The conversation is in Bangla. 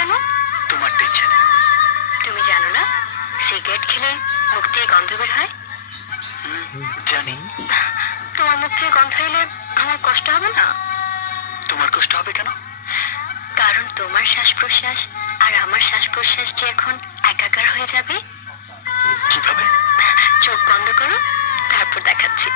কেন? তোমার ইচ্ছে। তুমি জানো না সিগারেট খেলে মুখ দিয়ে গন্ধ বের হয়? জানি। তোমার মুখ থেকে গন্ধ এলে আমার কষ্ট হবে না? তোমার কষ্ট হবে কেন? কারণ তোমার শ্বাস প্রশ্বাস আর আমার শ্বাস প্রশ্বাস যে এখন একাকার হয়ে যাবে। কিভাবে? চোখ বন্ধ করো, তারপর দেখাচ্ছি।